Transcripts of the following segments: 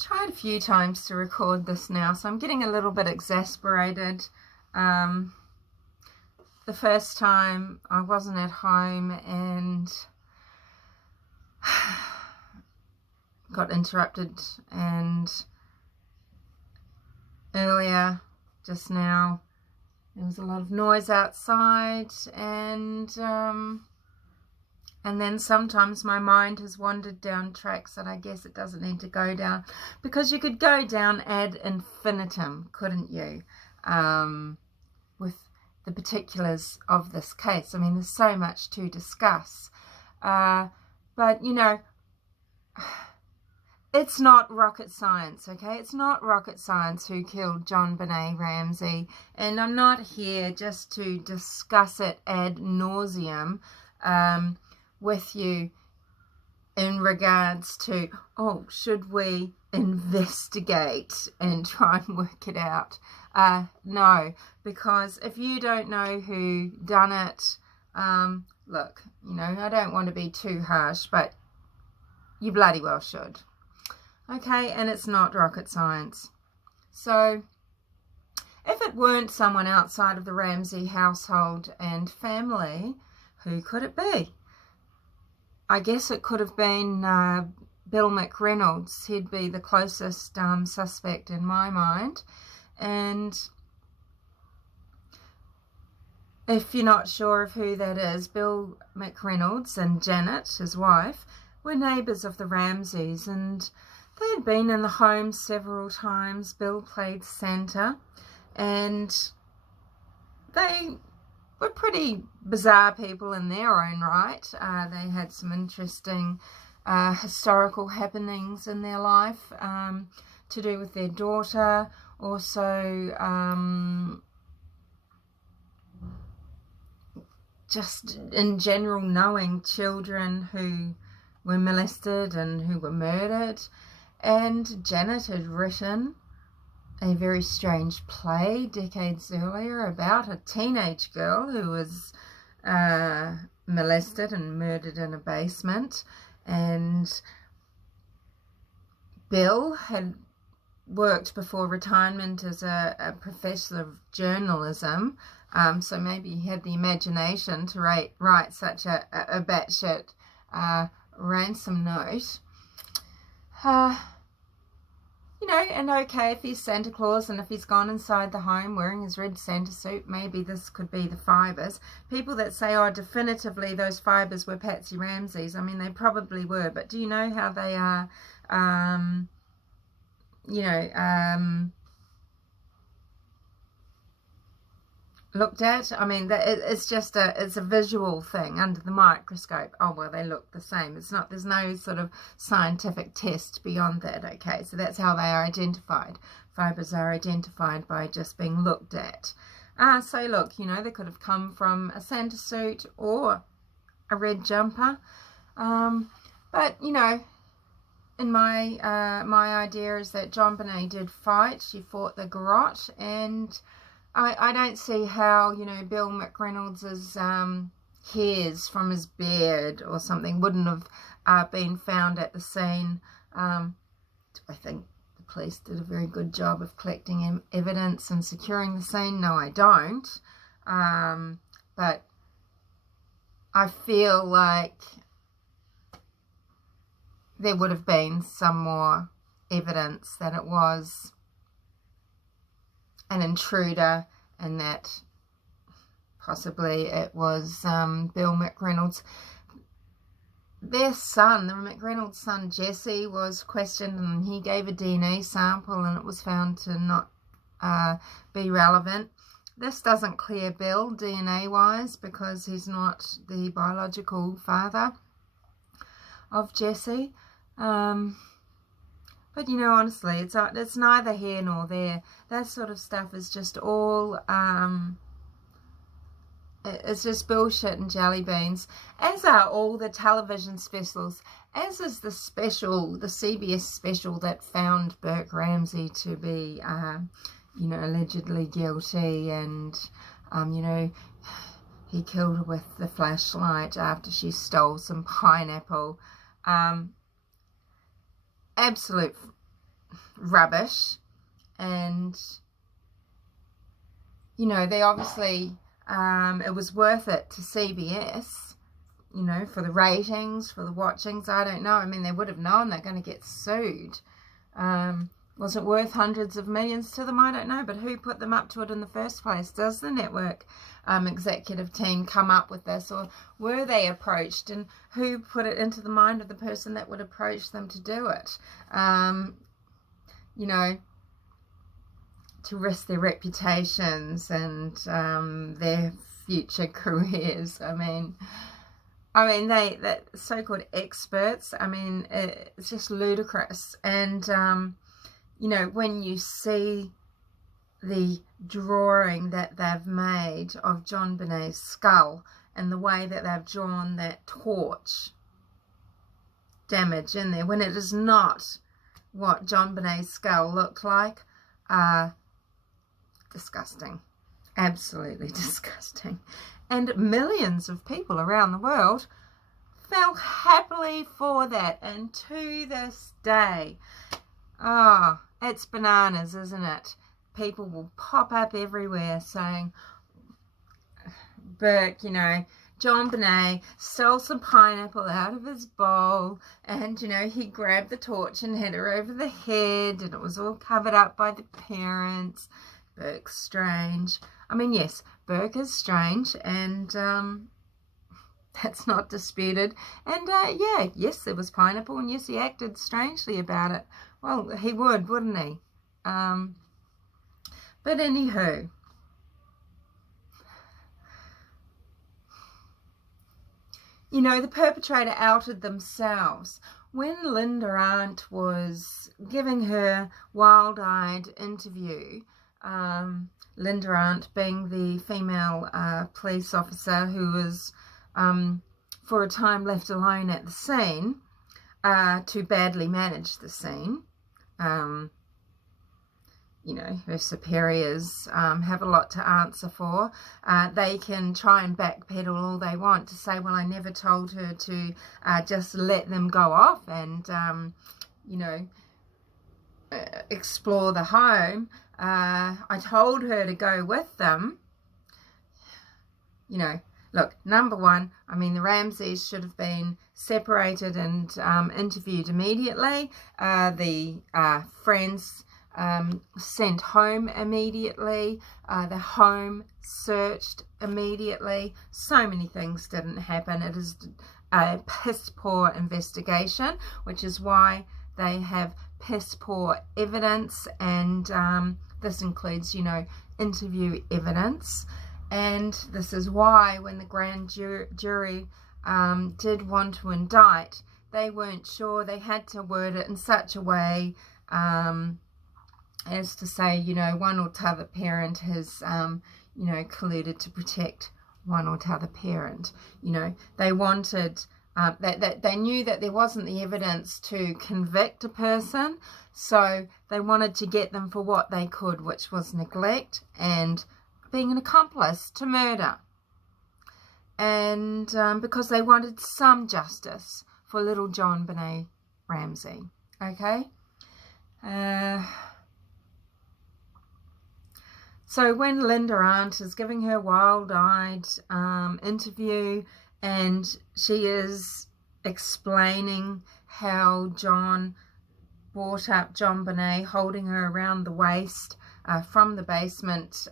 tried a few times to record this now, so I'm getting a little bit exasperated. The first time I wasn't at home and got interrupted, and earlier, just now, there was a lot of noise outside, and then sometimes my mind has wandered down tracks that I guess it doesn't need to go down, because you could go down ad infinitum, couldn't you, with the particulars of this case. I mean, there's so much to discuss, but you know, it's not rocket science, okay? It's not rocket science who killed JonBenet Ramsey, and I'm not here just to discuss it ad nauseum with you in regards to, oh, should we investigate and try and work it out? No, because if you don't know who done it, look, you know, I don't want to be too harsh, but you bloody well should. Okay, and it's not rocket science. So, if it weren't someone outside of the Ramsey household and family, who could it be? I guess it could have been Bill McReynolds. He'd be the closest suspect in my mind. And if you're not sure of who that is, Bill McReynolds and Janet, his wife, were neighbours of the Ramseys, and they had been in the home several times. Bill played Santa, and they were pretty bizarre people in their own right. They had some interesting historical happenings in their life to do with their daughter. Also, just in general knowing children who were molested and who were murdered. And Janet had written a very strange play decades earlier about a teenage girl who was molested and murdered in a basement. And Bill had worked before retirement as a professor of journalism, so maybe he had the imagination to write such a batshit ransom note. You know, and okay, if he's Santa Claus and if he's gone inside the home wearing his red Santa suit, maybe this could be the fibres. People that say, oh, definitively those fibres were Patsy Ramsey's, I mean, they probably were, but do you know how they are, you know, looked at? I mean, it's just it's a visual thing under the microscope. Oh, well, they look the same. It's not, there's no sort of scientific test beyond that. Okay, so that's how they are identified. Fibres are identified by just being looked at. So look, you know, they could have come from a Santa suit or a red jumper, but you know, in my my idea is that JonBenet did fight. She fought the garrote, and I don't see how, you know, Bill McReynolds' hairs from his beard or something wouldn't have been found at the scene. I think the police did a very good job of collecting evidence and securing the scene. No, I don't. But I feel like there would have been some more evidence that it was an intruder, and that possibly it was Bill McReynolds. Their son, the McReynolds' son Jesse, was questioned, and he gave a DNA sample and it was found to not be relevant. This doesn't clear Bill DNA wise, because he's not the biological father of Jesse. But, you know, honestly, it's neither here nor there. That sort of stuff is just all, it's just bullshit and jelly beans, as are all the television specials, as is the special, the CBS special that found Burke Ramsey to be, you know, allegedly guilty, and, you know, he killed her with the flashlight after she stole some pineapple. Absolute rubbish. And, you know, they obviously, it was worth it to CBS, you know, for the ratings, for the watchings. I don't know. I mean, they would have known they're going to get sued. Was it worth hundreds of millions to them? I don't know. But who put them up to it in the first place? Does the network executive team come up with this, or were they approached? And who put it into the mind of the person that would approach them to do it? You know, to risk their reputations and their future careers. I mean, that so-called experts, I mean, it's just ludicrous. And, you know, when you see the drawing that they've made of JonBenèt's skull and the way that they've drawn that torch damage in there, when it is not what JonBenèt's skull looked like, disgusting. Absolutely disgusting. And millions of people around the world fell happily for that. And to this day, oh, it's bananas, isn't it? People will pop up everywhere saying, Burke, you know, JonBenet stole some pineapple out of his bowl, and, you know, he grabbed the torch and hit her over the head, and it was all covered up by the parents. Burke's strange. I mean, yes, Burke is strange, and that's not disputed. And yeah, yes, there was pineapple, and yes, he acted strangely about it. Well, he would, wouldn't he? But anywho, you know, the perpetrator outed themselves. When Linda Arndt was giving her wild-eyed interview, Linda Arndt being the female police officer who was for a time left alone at the scene to badly manage the scene. You know, her superiors have a lot to answer for. They can try and backpedal all they want to say, well, I never told her to just let them go off and, you know, explore the home. I told her to go with them. You know, look, number one, I mean, the Ramseys should have been separated and interviewed immediately. The friends sent home immediately. The home searched immediately. So many things didn't happen. It is a piss poor investigation, which is why they have piss poor evidence, and this includes, you know, interview evidence. And this is why when the grand jury did want to indict, they weren't sure. They had to word it in such a way as to say, you know, one or t'other parent has, you know, colluded to protect one or t'other parent. You know, they wanted, they knew that there wasn't the evidence to convict a person, so they wanted to get them for what they could, which was neglect and being an accomplice to murder. And because they wanted some justice for little JonBenet Ramsey. Okay? So when Linda Arndt is giving her wild-eyed interview, and she is explaining how John brought up JonBenet, holding her around the waist from the basement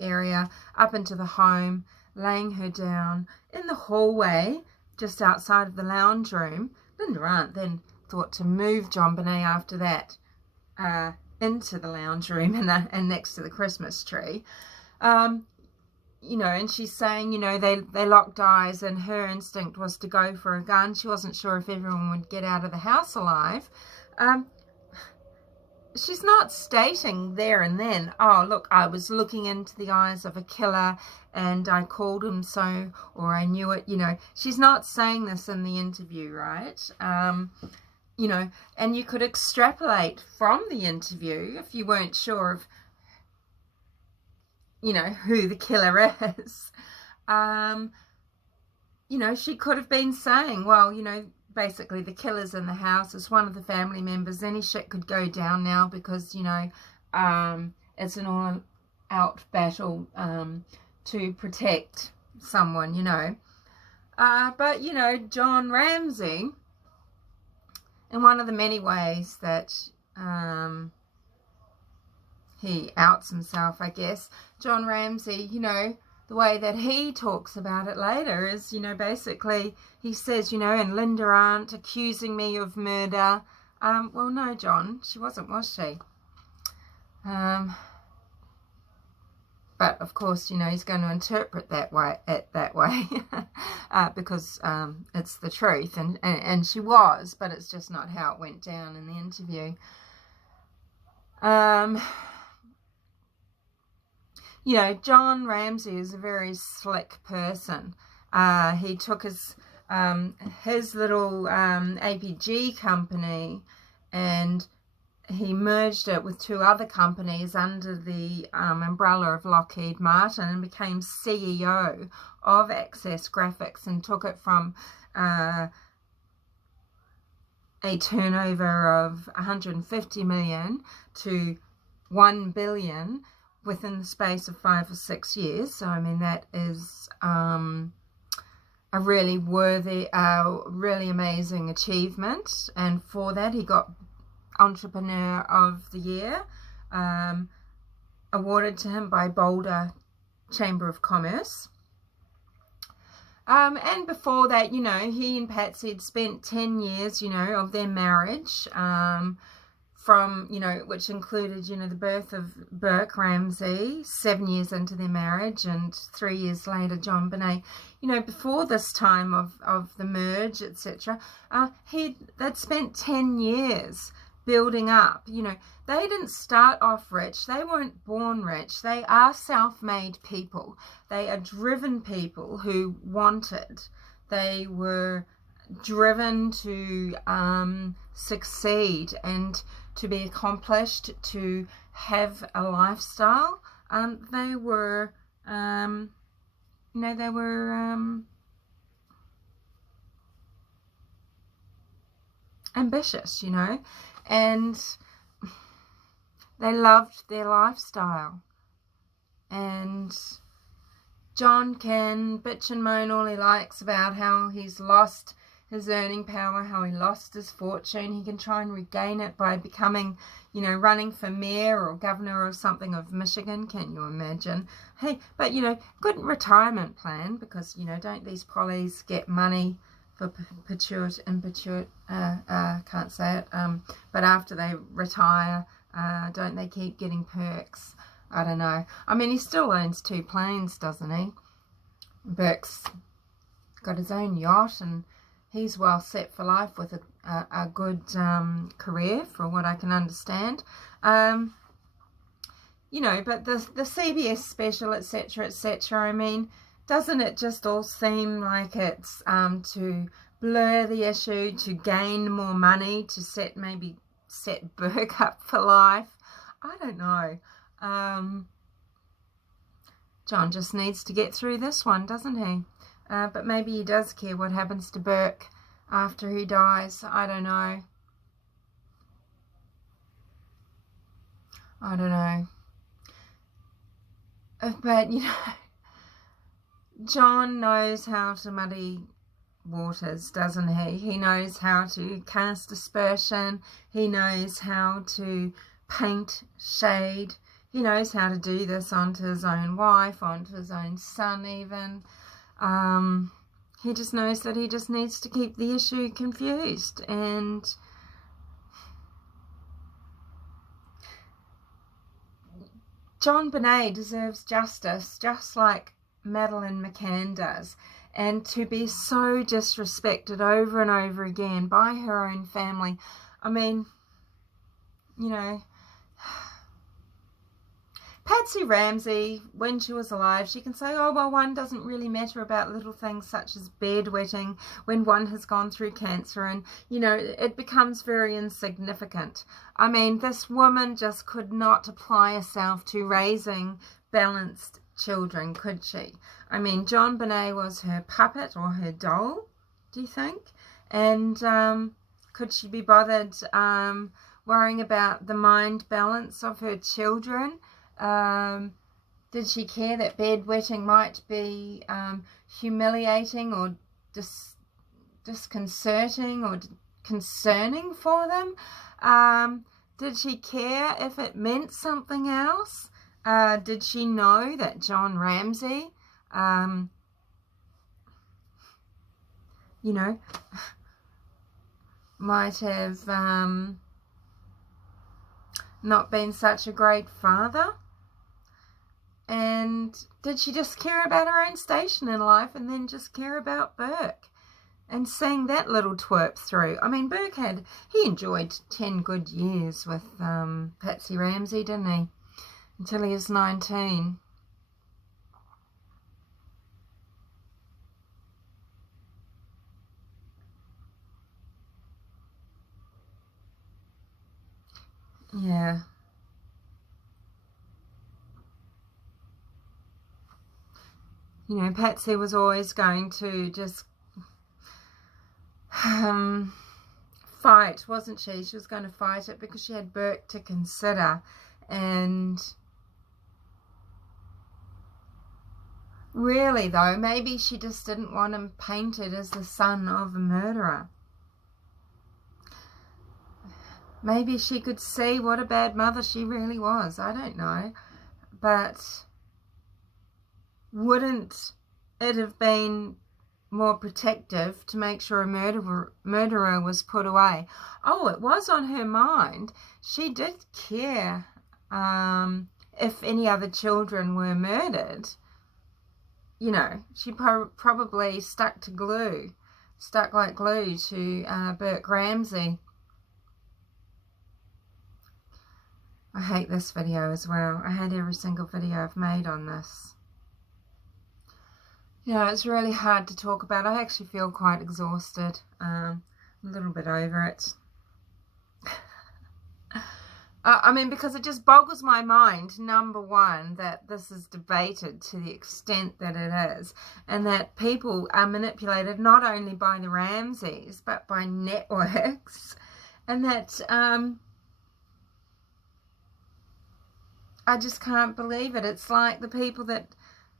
area up into the home, laying her down in the hallway just outside of the lounge room. Linda Arndt then thought to move JonBenet after that into the lounge room and next to the Christmas tree. You know, and she's saying, you know, they locked eyes, and her instinct was to go for a gun. She wasn't sure if everyone would get out of the house alive. She's not stating there and then, oh, look, I was looking into the eyes of a killer and I called him so, or I knew it. You know, she's not saying this in the interview, right? You know, and you could extrapolate from the interview if you weren't sure of, you know, who the killer is. You know, she could have been saying, well, you know, basically the killer's in the house. It's one of the family members. Any shit could go down now because, you know, it's an all-out battle to protect someone, you know. But, you know, John Ramsey, in one of the many ways that he outs himself, I guess, John Ramsey, you know, the way that he talks about it later is, you know, basically he says, you know, and Linda Arndt accusing me of murder. Well, no, John, she wasn't, was she? But of course, you know, he's going to interpret that way, because it's the truth, and she was, but it's just not how it went down in the interview. You know, John Ramsey is a very slick person. He took his little APG company and he merged it with 2 other companies under the umbrella of Lockheed Martin and became CEO of Access Graphics, and took it from a turnover of 150 million to 1 billion within the space of 5 or 6 years. So, I mean, that is a really worthy, really amazing achievement. And for that, he got Entrepreneur of the Year awarded to him by Boulder Chamber of Commerce. And before that, you know, he and Patsy had spent 10 years, you know, of their marriage, from, you know, which included, you know, the birth of Burke Ramsey 7 years into their marriage, and 3 years later, JonBenet. You know, before this time of the merge, etc., they'd spent 10 years building up. You know, they didn't start off rich. They weren't born rich. They are self-made people. They are driven people who wanted. They were driven to succeed and to be accomplished, to have a lifestyle. They were, you know, they were ambitious, you know, and they loved their lifestyle. And John can bitch and moan all he likes about how he's lost his earning power, how he lost his fortune. He can try and regain it by becoming, you know, running for mayor or governor or something of Michigan. Can you imagine? Hey, but, you know, good retirement plan, because, you know, don't these pollies get money for can't say it, but after they retire, don't they keep getting perks? I don't know. I mean, he still owns 2 planes, doesn't he? Burke's got his own yacht, and he's well set for life with a good career, for what I can understand. You know, but the CBS special, etc., etc., I mean, doesn't it just all seem like it's to blur the issue, to gain more money, to set Burke up for life? I don't know. John just needs to get through this one, doesn't he? But maybe he does care what happens to Burke after he dies. I don't know. I don't know. But, you know, John knows how to muddy waters, doesn't he? He knows how to cast aspersion. He knows how to paint shade. He knows how to do this onto his own wife, onto his own son even. He just knows that he just needs to keep the issue confused. And JonBenet deserves justice, just like Madeleine McCann does. And to be so disrespected over and over again by her own family. I mean, you know, Patsy Ramsey, when she was alive, she can say, oh, well, one doesn't really matter about little things such as bedwetting when one has gone through cancer, and, you know, it becomes very insignificant. I mean, this woman just could not apply herself to raising balanced children, could she? I mean, JonBenet was her puppet or her doll, do you think? And could she be bothered worrying about the mind balance of her children? Did she care that bedwetting might be humiliating or disconcerting or concerning for them? Did she care if it meant something else? Did she know that Jon Ramsey, you know, might have not been such a great father? And did she just care about her own station in life and then just care about Burke and seeing that little twerp through? I mean, Burke he enjoyed 10 good years with Patsy Ramsey, didn't he? Until he was 19. Yeah. You know, Patsy was always going to just fight, wasn't she? She was going to fight it because she had Burke to consider. And really, though, maybe she just didn't want him painted as the son of a murderer. Maybe she could see what a bad mother she really was. I don't know. But wouldn't it have been more protective to make sure a murderer was put away? Oh, it was on her mind. She did care if any other children were murdered. You know, she probably stuck like glue to Burke Ramsey. I hate this video as well. I hate every single video I've made on this. You know, it's really hard to talk about. I actually feel quite exhausted. A little bit over it. I mean, because it just boggles my mind, number one, that this is debated to the extent that it is, and that people are manipulated not only by the Ramseys, but by networks, and that I just can't believe it. It's like the people that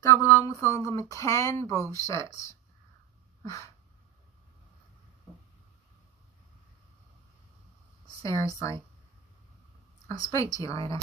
go along with all the McCann bullshit. Seriously. I'll speak to you later.